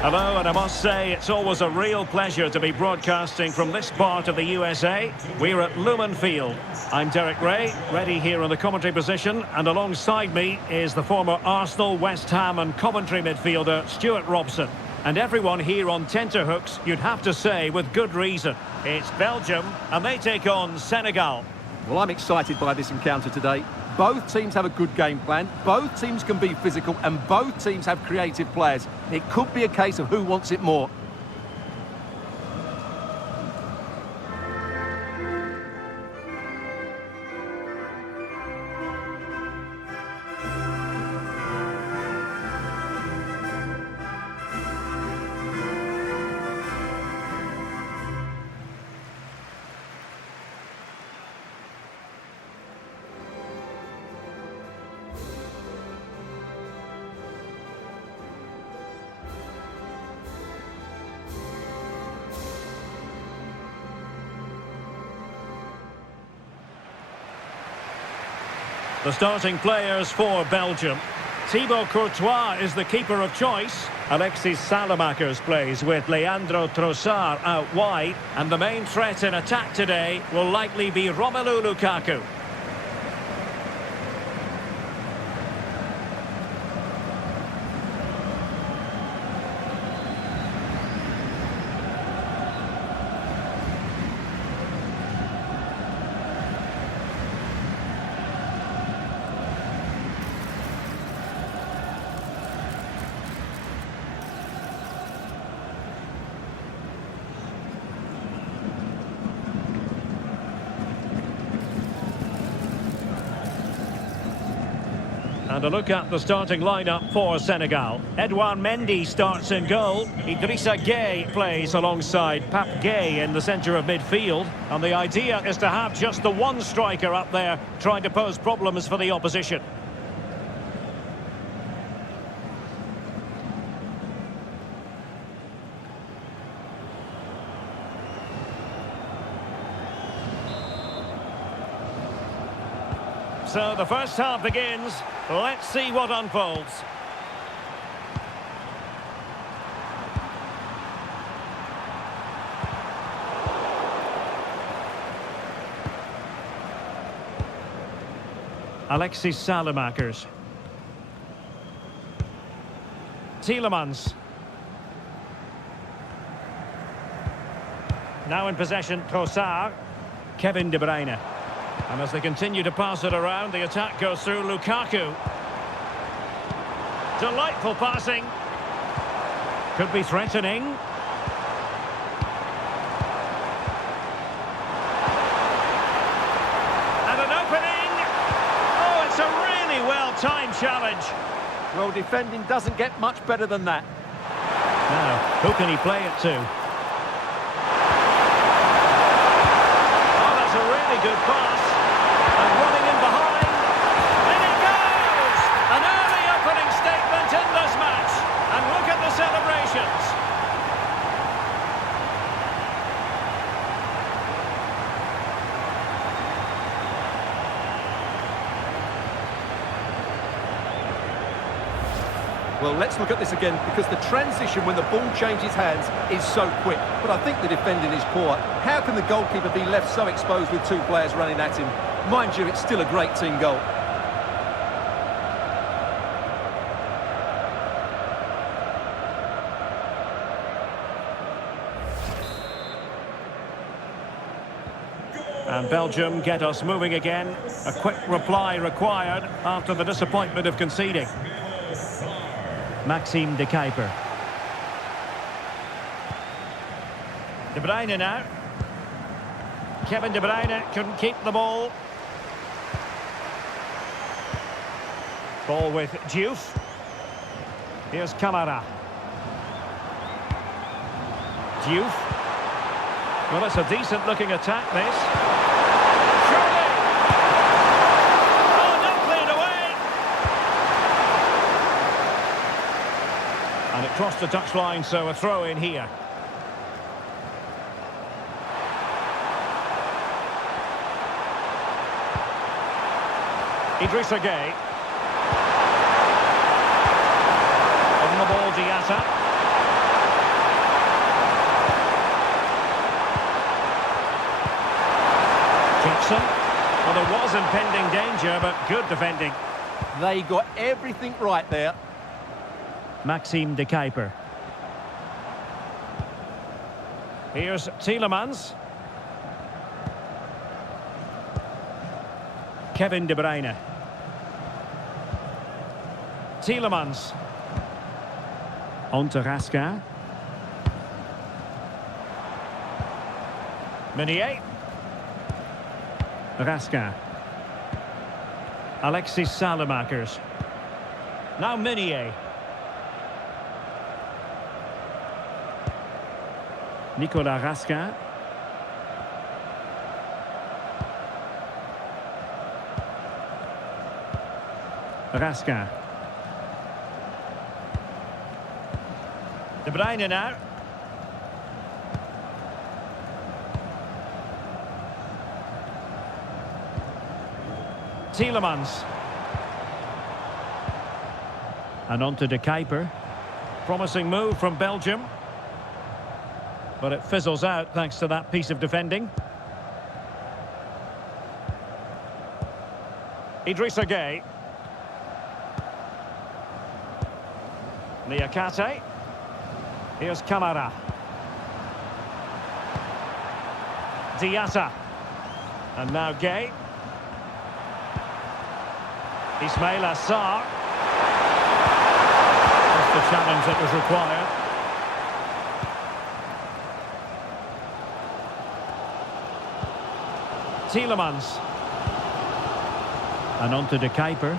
Hello, and I must say it's always a real pleasure to be broadcasting from this part of the USA. We're at Lumen Field. I'm Derek Ray, ready here in the commentary position, and alongside me is the former Arsenal, West Ham and Coventry midfielder Stuart Robson. And everyone here on tenterhooks, you'd have to say, with good reason. It's Belgium, and they take on Senegal. Well, I'm excited by this encounter today. Both teams have a good game plan, both teams can be physical, and both teams have creative players. It could be a case of who wants it more. The starting players for Belgium. Thibaut Courtois is the keeper of choice. Alexis Salamakers plays with Leandro Trossard out wide. And the main threat in attack today will likely be Romelu Lukaku. And a look at the starting lineup for Senegal. Edouard Mendy starts in goal. Idrissa Gueye plays alongside Pape Gueye in the centre of midfield. And the idea is to have just the one striker up there trying to pose problems for the opposition. So the first half begins. Let's see what unfolds. Alexis Salamakers. Tielemans. Now in possession, Trossard. Kevin De Bruyne. And as they continue to pass it around, the attack goes through Lukaku. Delightful passing. Could be threatening. And an opening. Oh, it's a really well-timed challenge. Well, defending doesn't get much better than that. Now, who can he play it to? Oh, that's a really good pass. And running in behind, and it goes! An early opening statement in this match, and look at the celebrations. Well, let's look at this again, because the transition when the ball changes hands is so quick. But I think the defending is poor. How can the goalkeeper be left so exposed with two players running at him? Mind you, it's still a great team goal. And Belgium get us moving again. A quick reply required after the disappointment of conceding. Maxime de Kuiper. De Bruyne now. Kevin De Bruyne couldn't keep the ball. Ball with Diouf. Here's Camara. Diouf. Well, it's a decent-looking attack, this. Surely! Oh, not cleared away! And it crossed the touchline, so a throw in here. Idrissa Gueye. On the ball, Diatta. was impending danger, but good defending. They got everything right there. Maxime de Kuiper. Here's Tielemans. Kevin De Bruyne. Tielemans. On to Raskin. Meunier. Raskin. Alexis Salemakers. Now Meunier. Nicolas Raskin. Raskin. De Bruyne now. Tielemans. And on to De Kuiper. Promising move from Belgium. But it fizzles out thanks to that piece of defending. Idrissa Gueye. Niakate. Here's Kamara. Diatta. And now Gueye. Ismail Assar. Just the challenge that was required. Tielemans. And on to De Kuiper.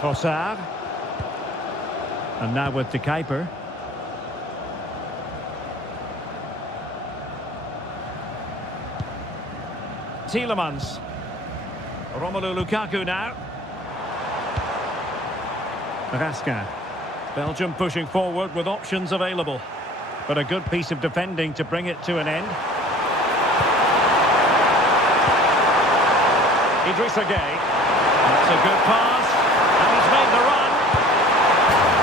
Trossard. And now with De Kuiper. Tielemans. Romelu Lukaku now. Raskin. Belgium pushing forward with options available. But a good piece of defending to bring it to an end. Idrissa Gueye. That's a good pass. And he's made the run.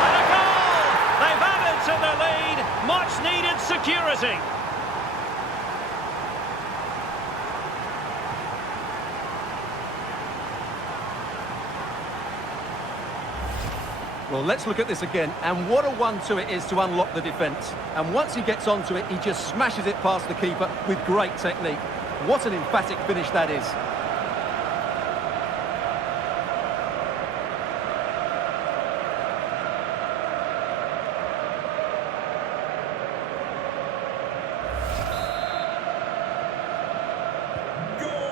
And a goal! They've added to the lead. Much needed security. Well, let's look at this again, and what a 1-2 it is to unlock the defence. And once he gets onto it, he just smashes it past the keeper with great technique. What an emphatic finish that is.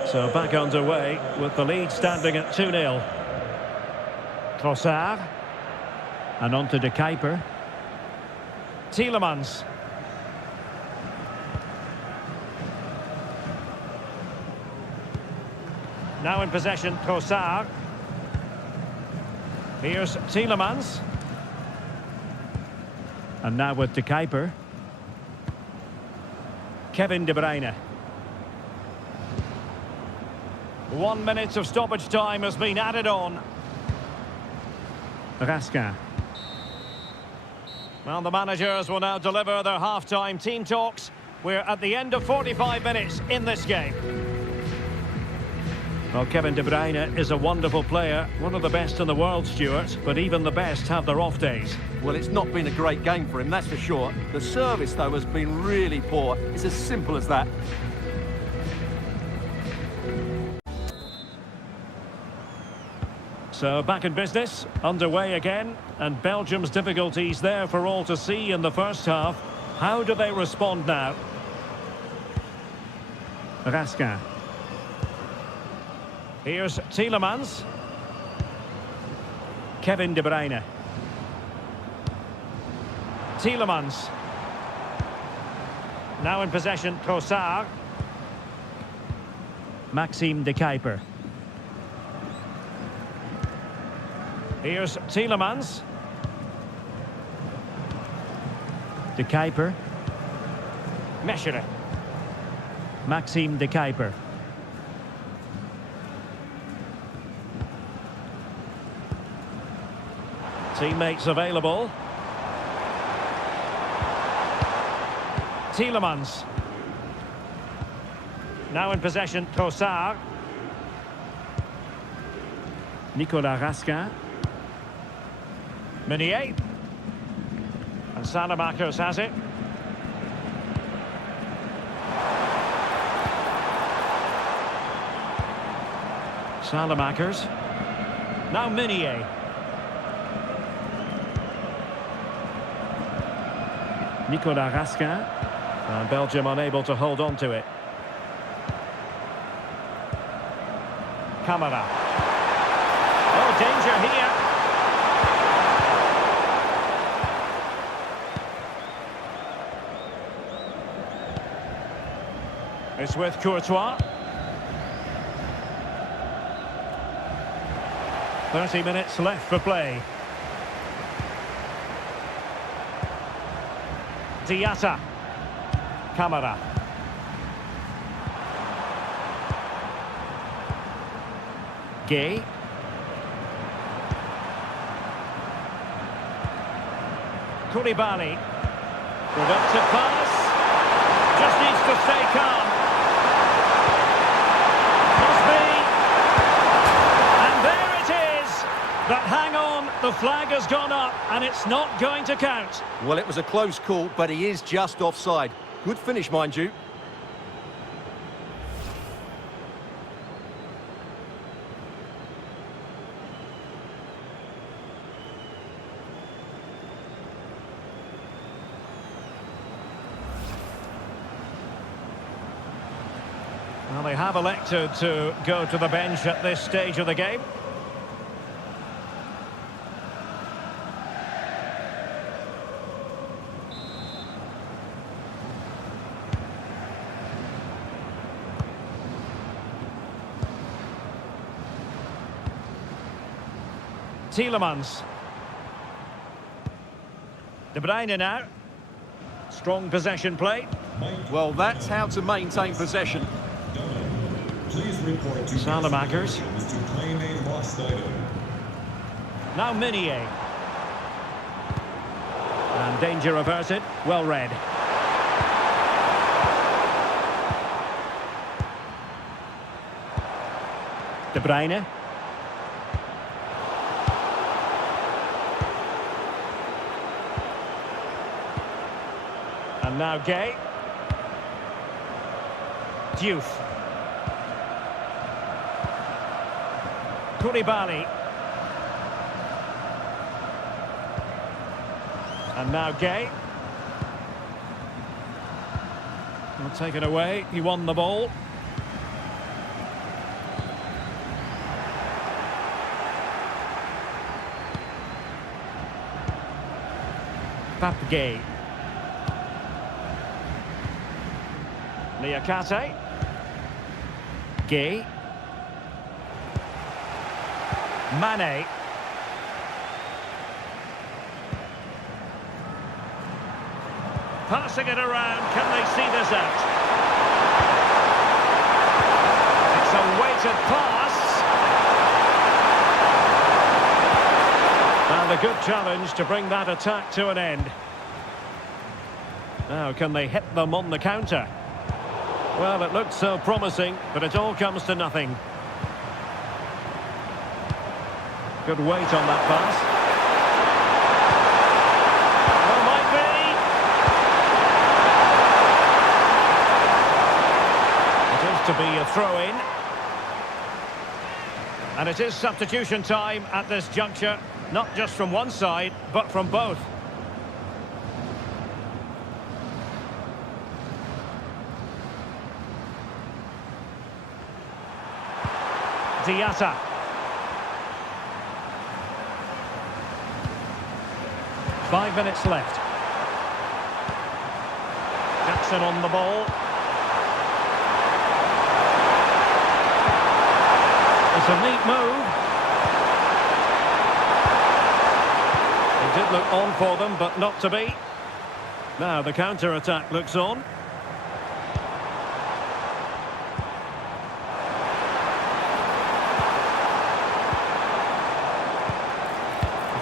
So back underway with the lead standing at 2-0. Trossard. And on to De Kuiper. Tielemans. Now in possession, Trossard. Here's Tielemans. And now with De Kuiper. Kevin De Bruyne. 1 minute of stoppage time has been added on. Raskin. Well, the managers will now deliver their half-time team talks. We're at the end of 45 minutes in this game. Well, Kevin De Bruyne is a wonderful player, one of the best in the world, Stuart, but even the best have their off days. Well, it's not been a great game for him, that's for sure. The service, though, has been really poor. It's as simple as that. So back in business, underway again, and Belgium's difficulties there for all to see in the first half. How do they respond now? Raskin. Here's Tielemans. Kevin De Bruyne. Tielemans. Now in possession, Trossard. Maxime De Kuiper. Here's Tielemans. De Kuiper. Meschere. Maxime De Kuiper. Teammates available. Tielemans. Now in possession, Trossard. Nicolas Raskin. Meunier. And Salamakers has it. Salamakers. Now Meunier. Nicolas Raskin. And Belgium unable to hold on to it. Camara. Oh, danger here. It's with Courtois. 30 minutes left for play. Diatta. Camara. Gay. Koulibaly. Productive pass. Just needs to stay calm. Must be. And there it is. But hang on, the flag has gone up and it's not going to count. Well, it was a close call, but he is just offside. Good finish, mind you. Well, they have elected to go to the bench at this stage of the game. Tielemans. De Bruyne now. Strong possession play. Well, that's how to maintain possession. Salamakers. Now Meunier. And danger averted. Well read. De Bruyne. And now Gay. Diouf. Koulibaly. And now Gay. Well, taken away. He won the ball. Pape Gay. Niakate. Gay. Mane. Passing it around, can they see this out? It's a weighted pass. And a good challenge to bring that attack to an end. Now, can they hit them on the counter? Well, it looked so promising, but it all comes to nothing. Good weight on that pass. Well, might be. It is to be a throw-in. And it is substitution time at this juncture, not just from one side, but from both. Diatta. Five minutes left. Jackson on the ball. It's a neat move. It did look on for them, but not to be. Now the counter-attack looks on.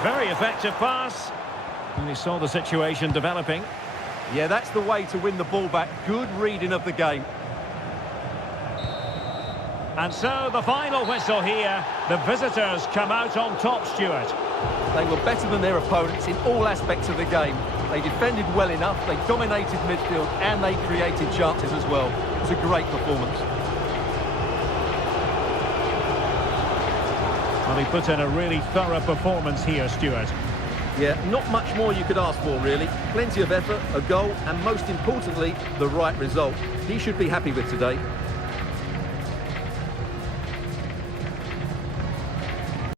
Very effective pass. And he saw the situation developing. Yeah, that's the way to win the ball back. Good reading of the game. And so the final whistle here. The visitors come out on top, Stuart. They were better than their opponents in all aspects of the game. They defended well enough, they dominated midfield, and they created chances as well. It was a great performance. Well, he put in a really thorough performance here, Stuart. Yeah, not much more you could ask for, really. Plenty of effort, a goal, and most importantly, the right result. He should be happy with today.